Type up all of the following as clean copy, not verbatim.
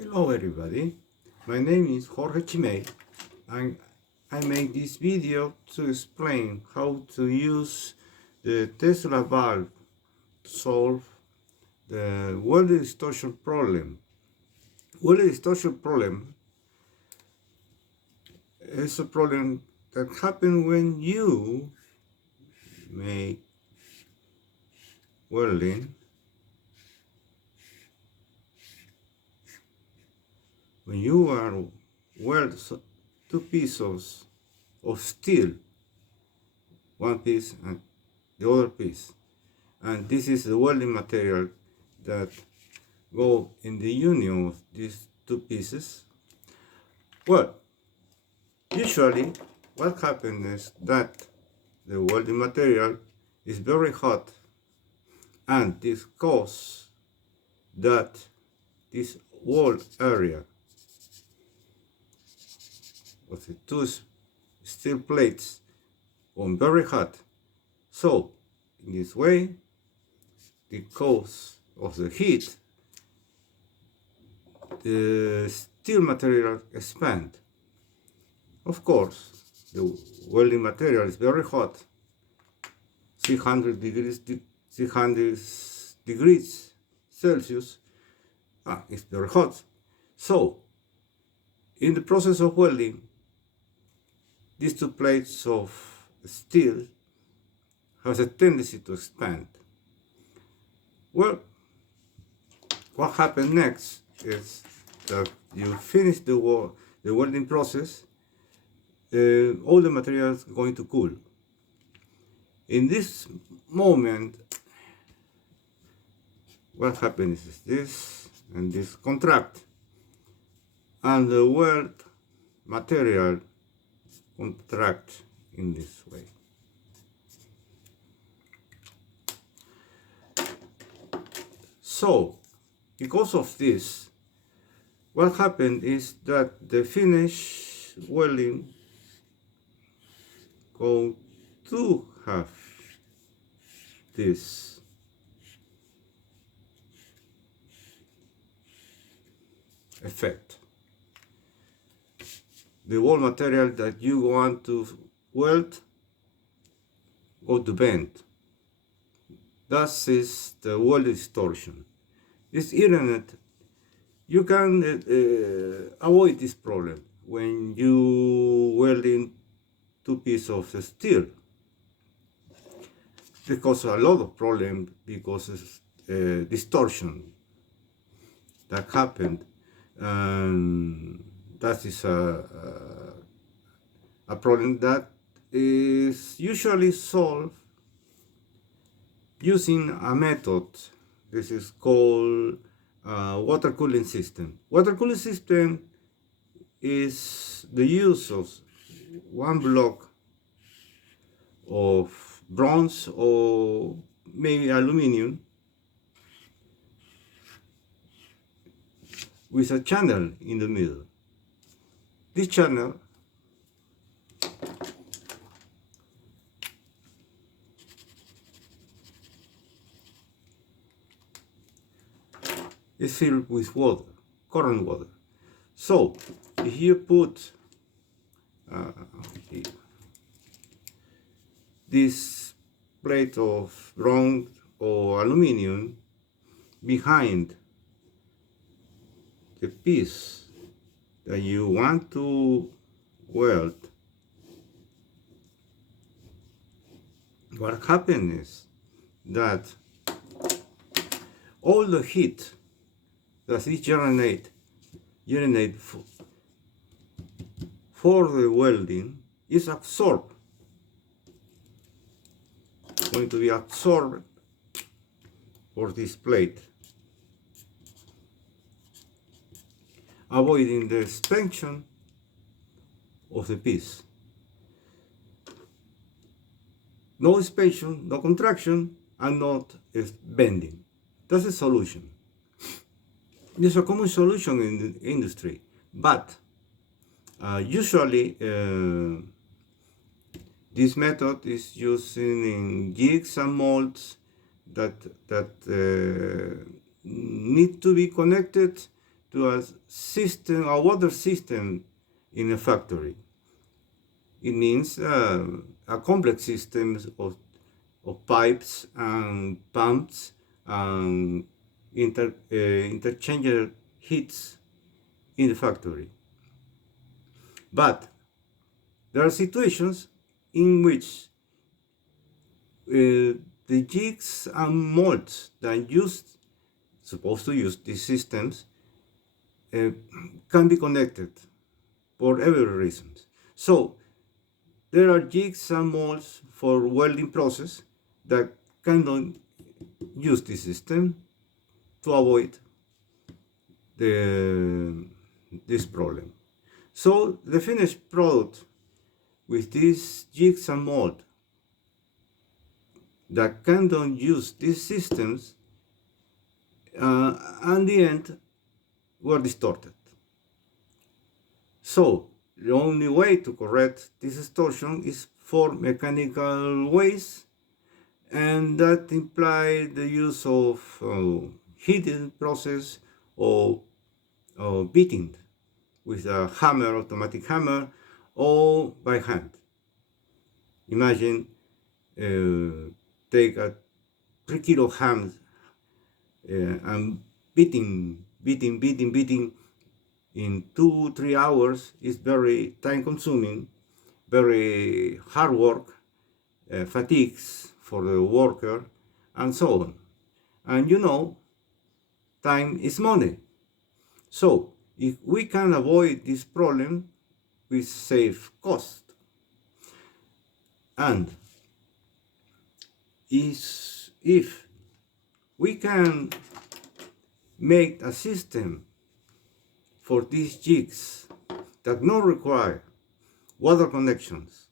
Hello everybody, my name is Jorge Chimay and I make this video to explain how to use the Tesla valve to solve the welding distortion problem. Welding distortion problem is a problem that happens when you make welding when you are weld two pieces of steel, one piece and the other piece, and this is the welding material that go in the union of these two pieces. Well, usually what happens is that the welding material is very hot, and this causes that this wall area of the two steel plates become very hot. So in this way, because of the heat, the steel material expand. Of course, the welding material is very hot, 300 degrees Celsius. It's very hot. So, in the process of welding, these two plates of steel has a tendency to expand. Well, what happens next is that you finish the welding process, all the material is going to cool. In this moment, what happens is this and this contract, and the weld material contract in this way. So, because of this, what happened is that the finished welding go to have this effect. The wall material that you want to weld go to bend. That is the weld distortion. This internet, you can avoid this problem when you welding two pieces of steel. It causes a lot of problem because of distortion that happened, and that is a problem that is usually solved using a method. This is called water cooling system. Water cooling system is the use of one block of bronze or maybe aluminum with a channel in the middle. This channel is filled with water, current water. So if you put this plate of bronze or aluminum behind the piece that you want to weld, what happens is that all the heat that is generate for the welding is absorbed, going to be absorbed for this plate, avoiding the expansion of the piece. No expansion, no contraction, and not bending. That's the solution. It's a common solution in the industry, but usually this method is used in jigs and molds that need to be connected to a system, a water system in a factory. It means a complex system of pipes and pumps and interchanger heats in the factory. But there are situations in which the jigs and molds that supposed to use these systems can be connected for every reason. So there are jigs and molds for welding process that cannot use this system to avoid this problem. So the finished product with these jigs and mold that cannot use these systems, at the end, were distorted. So the only way to correct this distortion is for mechanical ways, and that implies the use of heating process or beating with a hammer, automatic hammer, or by hand. Imagine take a 3 kilo ham and beating in 2-3 hours is very time consuming, very hard work, fatigues for the worker, and so on. And you know, time is money. So if we can avoid this problem, we save cost. And if we can make a system for these jigs that not require water connections,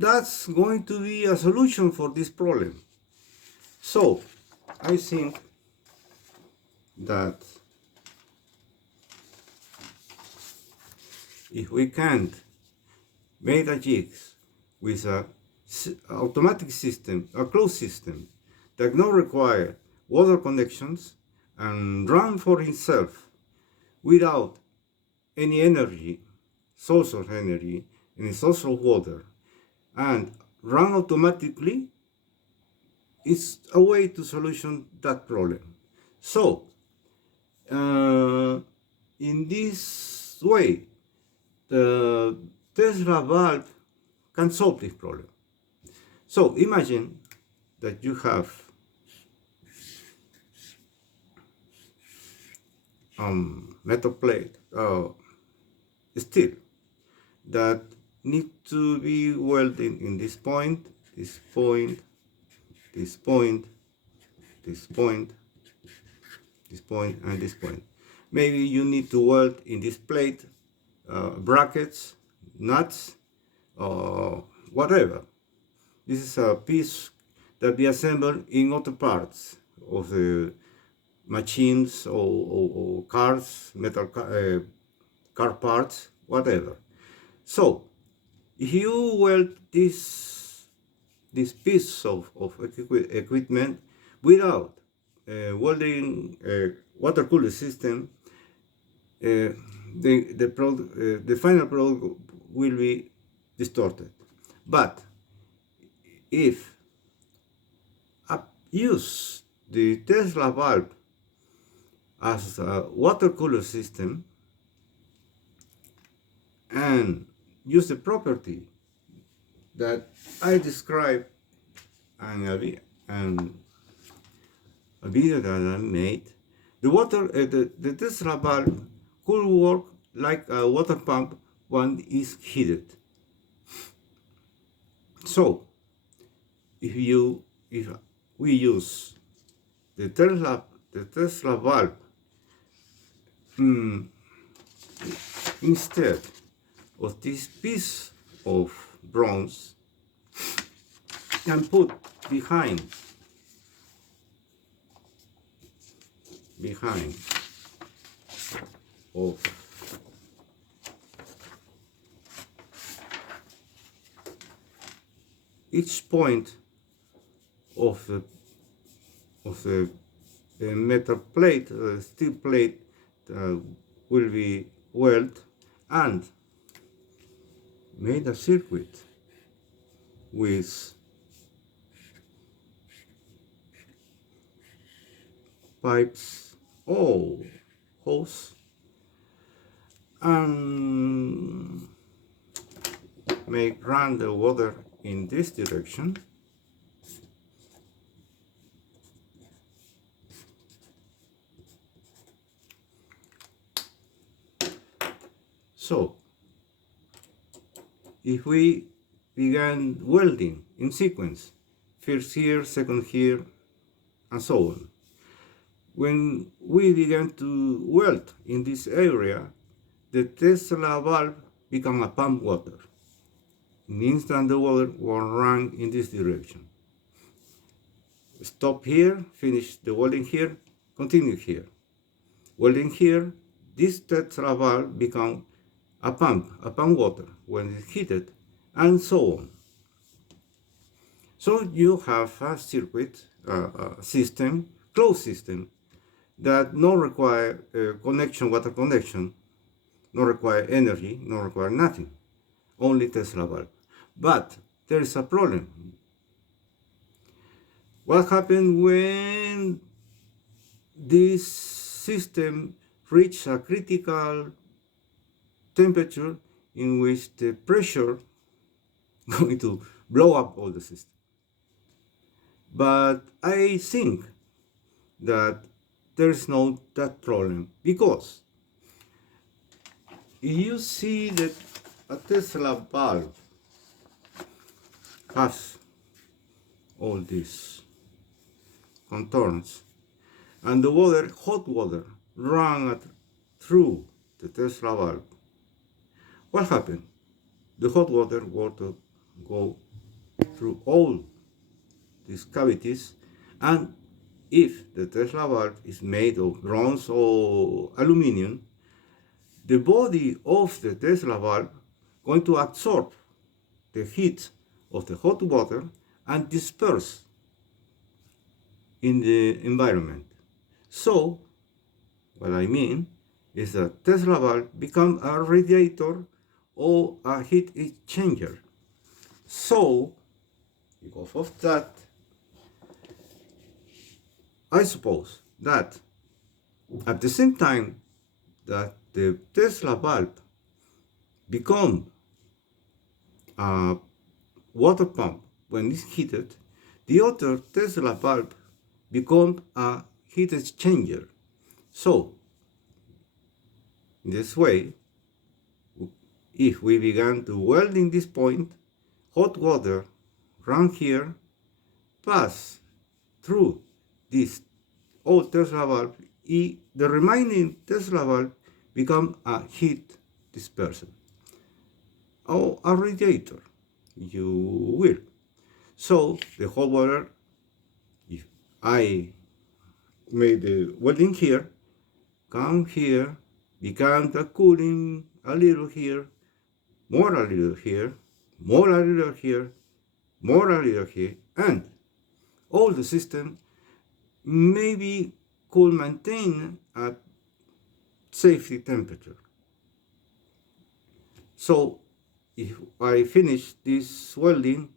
that's going to be a solution for this problem. So I think that if we can't make a jigs with a automatic system, a closed system that not require water connections and run for itself without any energy, source of energy, any source of water, and run automatically, is a way to solution that problem. So in this way, the Tesla valve can solve this problem. So imagine that you have metal plate, steel, that need to be welded in this point, this point, this point, this point, this point, and this point. Maybe you need to weld in this plate brackets, nuts, or whatever. This is a piece that we assemble in other parts of the machines or cars, metal car parts, whatever. So if you weld this piece of equipment without welding water cooler system, the final product will be distorted. But if I use the Tesla valve as a water cooler system and use the property that I described in a video that I made, the Tesla valve could work like a water pump when it's heated. So if we use the Tesla valve instead of this piece of bronze and put behind of each point of the a metal plate, a steel plate, will be welded and made a circuit with pipes or hose and make run the water in this direction. So if we began welding in sequence, first here, second here, and so on, when we began to weld in this area, the Tesla valve became a pump water. In an instant, the water will run in this direction. Stop here, finish the welding here, continue here. Welding here, this Tesla valve becomes a pump water when it's heated, and so on. So you have a circuit, system, closed system, that no require connection, water connection, no require energy, no require nothing, only Tesla valve. But there is a problem. What happened when this system reaches a critical temperature in which the pressure is going to blow up all the system? But I think that there is no that problem, because you see that a Tesla valve has all these contours, and the water, hot water, run through the Tesla valve. What happened? The hot water go through all these cavities, and if the Tesla valve is made of bronze or aluminum, the body of the Tesla valve going to absorb the heat of the hot water and disperse in the environment. So, what I mean is that Tesla valve become a radiator or a heat exchanger. So, because of that, I suppose that at the same time that the Tesla valve become a water pump when it's heated, the other Tesla valve become a heat exchanger. So, in this way, if we began to weld in this point, hot water run here, pass through this old Tesla valve, the remaining Tesla valve become a heat disperser or a radiator, you will. So the hot water, if I made the welding here, come here, began the cooling a little here, more a little here, more a little here, more a little here, and all the system maybe could maintain at safety temperature. So if I finish this welding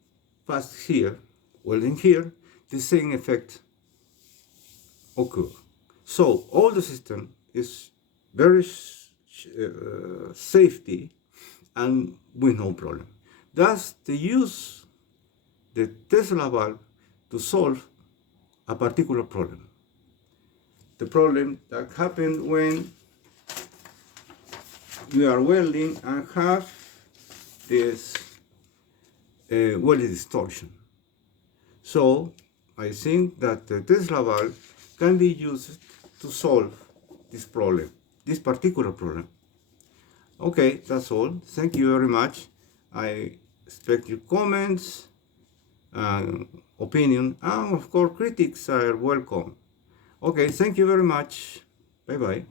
fast here, welding here, the same effect occur. So all the system is very safety and with no problem. Thus, they use the Tesla valve to solve a particular problem. The problem that happened when you are welding and have this welding distortion. So I think that the Tesla valve can be used to solve this problem, this particular problem. Okay, that's all. Thank you very much. I expect your comments, opinion, and of course critics are welcome. Okay, thank you very much. Bye bye.